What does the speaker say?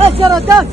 10